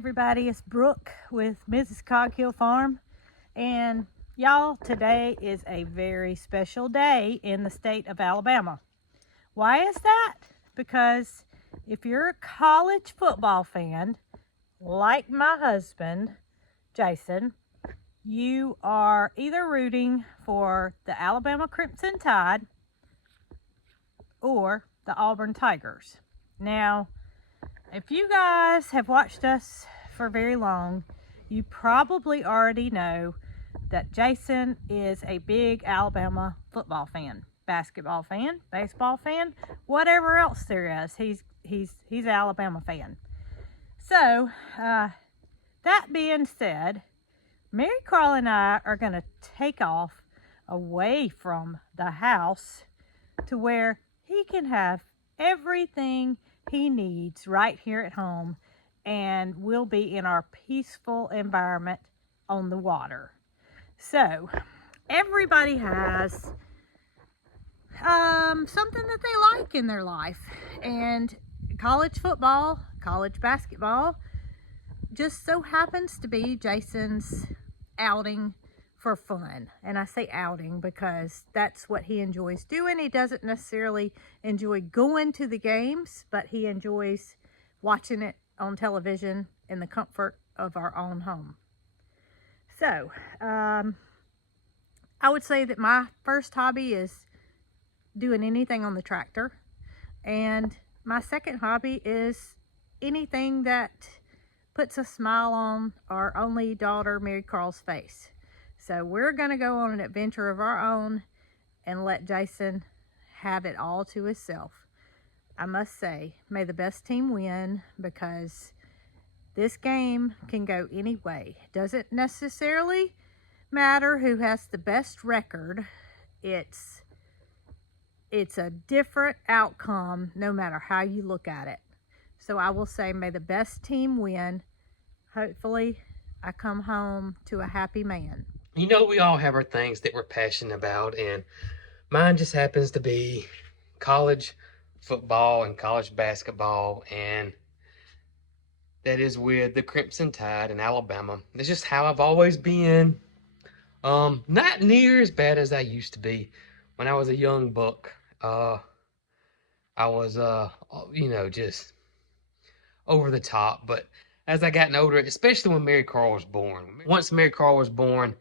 everybody, it's Brooke with Mrs. Cog Hill Farm, and y'all, today is a very special day in the state of Alabama. Why is that? Because if you're a college football fan like my husband Jason, you are either rooting for the Alabama Crimson Tide or the Auburn Tigers. Now, if you guys have watched us for very long, you probably already know that Jason is a big Alabama football fan, basketball fan, baseball fan, whatever else there is. He's an Alabama fan. So, that being said, Marycarl and I are going to take off away from the house to where he can have everything he needs right here at home, and we'll be in our peaceful environment on the water. So everybody has something that they like in their life, and college football, college basketball just so happens to be Jason's outing for fun. And I say outing because that's what he enjoys doing. He doesn't necessarily enjoy going to the games, but he enjoys watching it on television in the comfort of our own home. So, I would say that my first hobby is doing anything on the tractor. And my second hobby is anything that puts a smile on our only daughter Marycarl's face. So we're going to go on an adventure of our own and let Jason have it all to himself. I must say, may the best team win, because this game can go any way. Doesn't necessarily matter who has the best record. It's a different outcome no matter how you look at it. So I will say, may the best team win. Hopefully, I come home to a happy man. You know, we all have our things that we're passionate about, and mine just happens to be college football and college basketball, and that is with the Crimson Tide in Alabama. It's just how I've always been. Not near as bad as I used to be when I was a young buck. I was, just over the top, but as I gotten older, especially when Marycarl was born. Once Marycarl was born,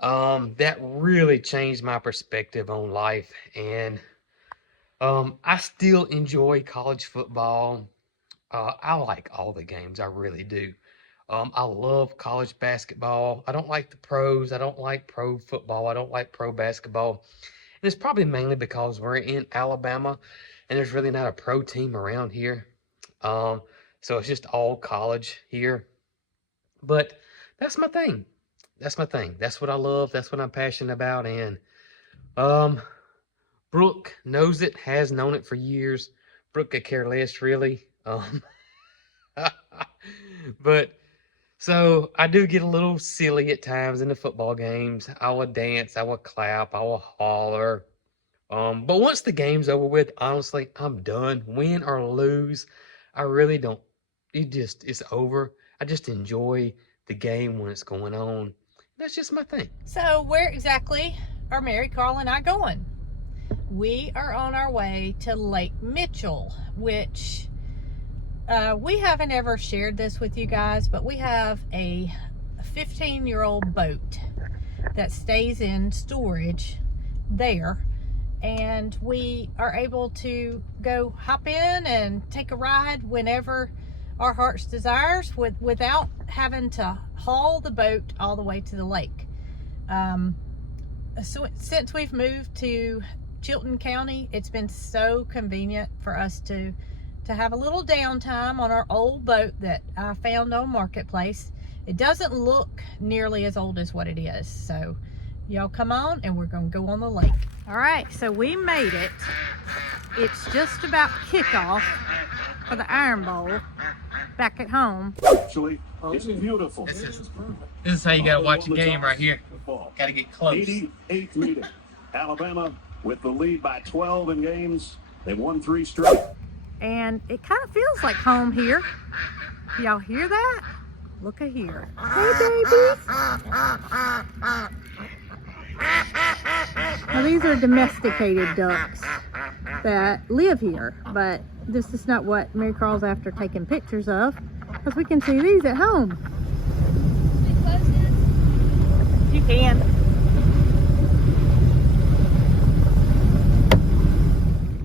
that really changed my perspective on life, and I still enjoy college football. I like all the games, I really do. I love college basketball. I don't like the pros. I don't like pro football. I don't like pro basketball. And it's probably mainly because we're in Alabama and there's really not a pro team around here. So it's just all college here. But that's my thing. That's my thing. That's what I love. That's what I'm passionate about. And Brooke knows it, has known it for years. Brooke could care less, really. But so I do get a little silly at times in the football games. I will dance, I will clap, I will holler. But once the game's over with, honestly, I'm done. Win or lose, I really don't. It's over. I just enjoy the game when it's going on. That's just my thing. So where exactly are Marycarl and I going? We are on our way to Lake Mitchell, which we haven't ever shared this with you guys, but we have a 15-year-old boat that stays in storage there, and we are able to go hop in and take a ride whenever our heart's desires without having to haul the boat all the way to the lake. So since we've moved to Chilton County, it's been so convenient for us to have a little downtime on our old boat that I found on Marketplace. It doesn't look nearly as old as what it is. So y'all come on and we're gonna go on the lake. All right, so we made it. It's just about kickoff for the Iron Bowl back at home. Actually, it's beautiful. This is how you gotta watch a game right here. Gotta get close. 88th meeting. Alabama with the lead by 12 in games. They've won 3 straight. And it kind of feels like home here. Y'all hear that? Look at here. Hey, babies. Now, these are domesticated ducks that live here, but this is not what Marycarl's after taking pictures of, because we can see these at home. You can.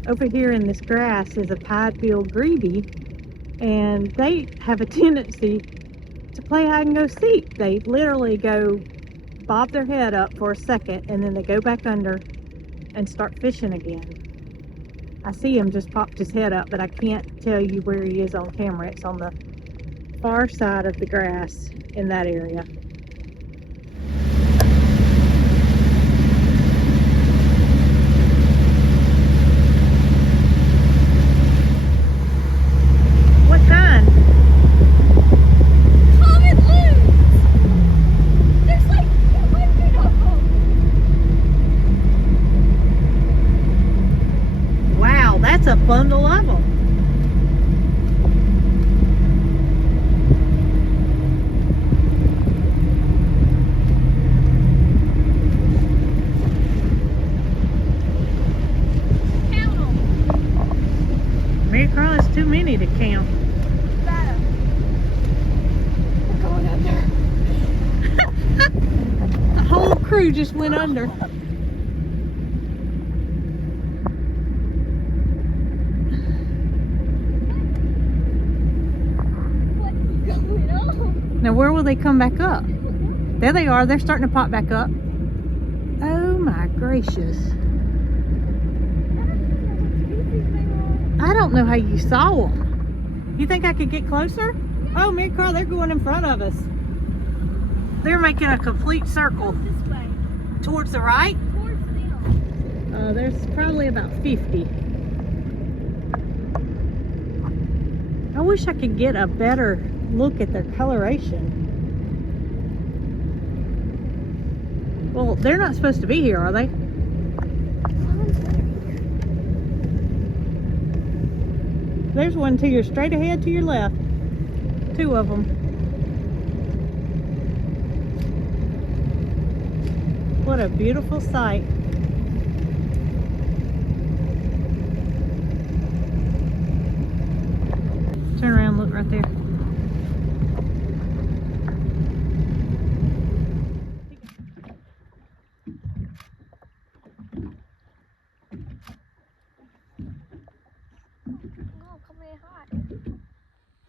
Over here in this grass is a pied-billed greeby, and they have a tendency to play hide and go seek. They literally go bob their head up for a second, and then they go back under and start fishing again. I see him just popped his head up, but I can't tell you where he is on camera. It's on the far side of the grass in that area. What kind? Common loons. There's like 200 of them. Wow, that's a bundle of them. Count them. Marycarl, is too many to count. Better. We're going under. The whole crew just went under. What's going on? Now, where will they come back up? There they are. They're starting to pop back up. Oh my gracious. I don't know how you saw them. You think I could get closer? Oh, Marycarl, they're going in front of us. They're making a complete circle. This way. Towards the right? Towards them. There's probably about 50. I wish I could get a better look at their coloration. Well, they're not supposed to be here, are they? There's one to your straight ahead, to your left. Two of them. What a beautiful sight. Turn around, look right there. Oh, come here hot.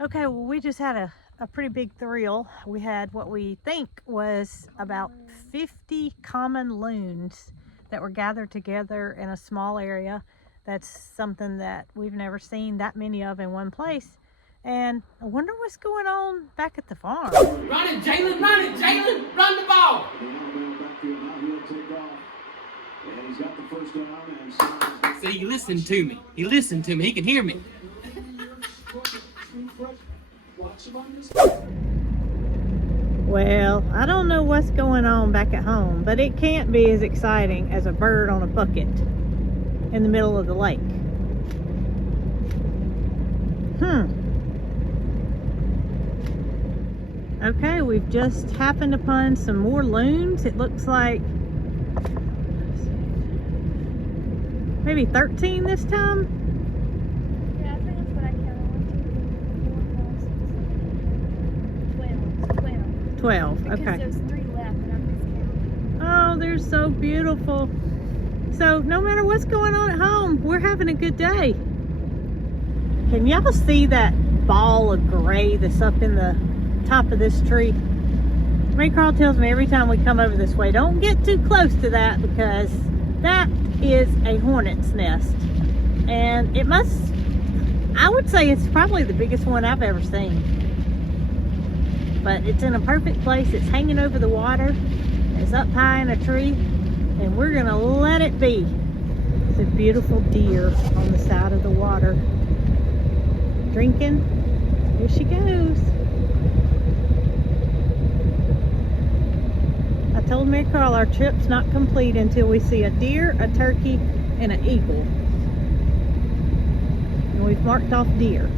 Okay, well, we just had a pretty big thrill. We had what we think was about 50 common loons that were gathered together in a small area. That's something that we've never seen that many of in one place. And I wonder what's going on back at the farm. Run it, Jalen! Run it, Jalen! Run the ball! See, he listened to me. He listened to me. He can hear me. Well, I don't know what's going on back at home, but it can't be as exciting as a bird on a bucket in the middle of the lake. Okay, we've just happened upon some more loons. It looks like maybe 13 this time. Yeah, I think that's what I counted. 1, 2, 3, 4, 5, 6, 7, 8, 12. 12, okay. Because there's 3 left and I'm just counting. Oh, they're so beautiful. So no matter what's going on at home, we're having a good day. Can y'all see that ball of gray that's up in the top of this tree? Marycarl tells me every time we come over this way, don't get too close to that, because that is a hornet's nest. And it must, I would say it's probably the biggest one I've ever seen. But it's in a perfect place. It's hanging over the water. It's up high in a tree, and we're gonna let it be. It's a beautiful deer on the side of the water, drinking. Here she goes. I told Marycarl our trip's not complete until we see a deer, a turkey, and an eagle. And we've marked off deer.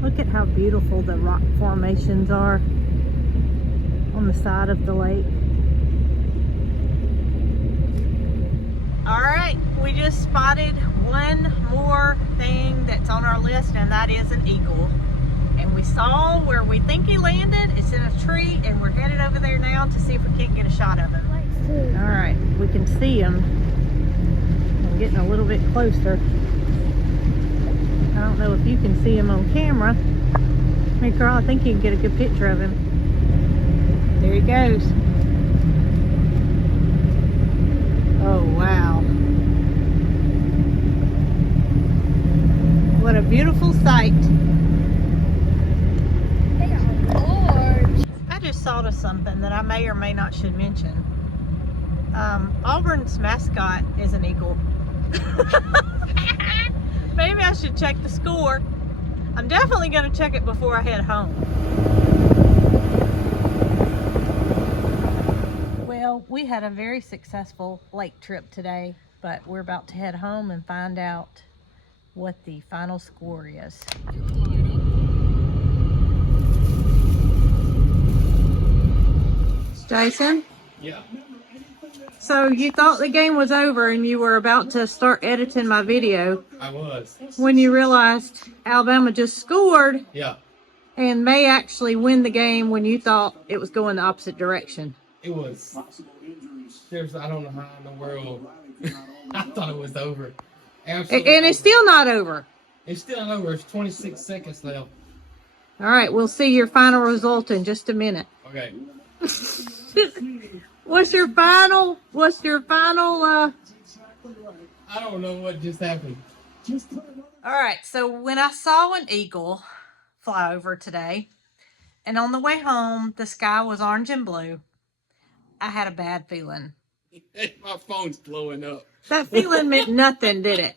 Look at how beautiful the rock formations are on the side of the lake. All right, we just spotted one more thing that's on our list, and that is an eagle. And we saw where we think he landed. It's in a tree, and we're headed over there now to see if we can't get a shot of him. All right, we can see him. I'm getting a little bit closer. I don't know if you can see him on camera. Hey, Carl, I think you can get a good picture of him. There he goes. Oh, wow. What a beautiful sight. They are large. I just thought of something that I may or may not should mention. Auburn's mascot is an eagle. Maybe I should check the score. I'm definitely going to check it before I head home. Well, we had a very successful lake trip today, but we're about to head home and find out what the final score is. Jason? Yeah. So you thought the game was over and you were about to start editing my video I was. when you realized Alabama just scored Yeah. and may actually win the game when you thought it was going the opposite direction. It was. I don't know how in the world. I thought it was over. Absolutely. And it's still not over. It's still not over. It's 26 seconds left. All right, we'll see your final result in just a minute. Okay. What's your final, I don't know what just happened. All right, so when I saw an eagle fly over today, and on the way home, the sky was orange and blue, I had a bad feeling. My phone's blowing up. That feeling meant nothing, did it?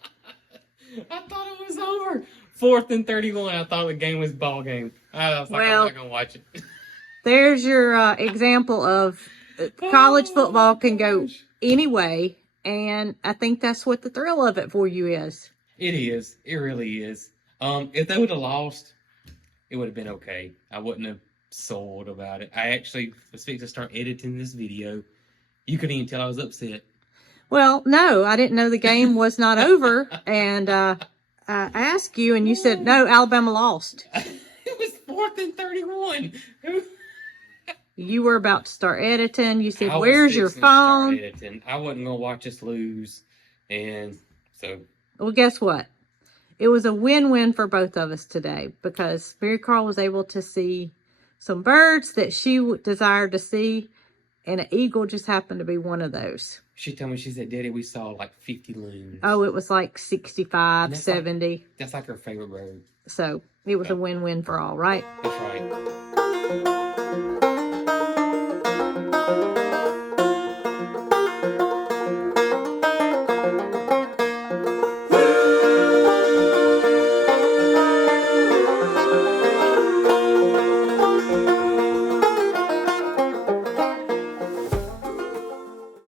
I thought it was over. 4th and 31. I thought the game was ball game. I was like, Well, I'm not going to watch it. There's your example of college football can go any way, and I think that's what the thrill of it for you is. It is. It really is. If they would have lost, it would have been okay. I wouldn't have sold about it. I actually was fixing to start editing this video. You couldn't even tell I was upset. Well, no, I didn't know the game was not over, and I asked you, and you said, no, Alabama lost. It was 4th and 31. You were about to start editing. You said, I was where's your fixing to start phone? editing. I wasn't going to watch us lose. And so. Well, guess what? It was a win-win for both of us today because Marycarl was able to see some birds that she desired to see, and an eagle just happened to be one of those. She told me, she said, Daddy, we saw like 50 loons. Oh, it was like 65, 70. That's like her favorite bird. So it was a win-win for all, right? That's right.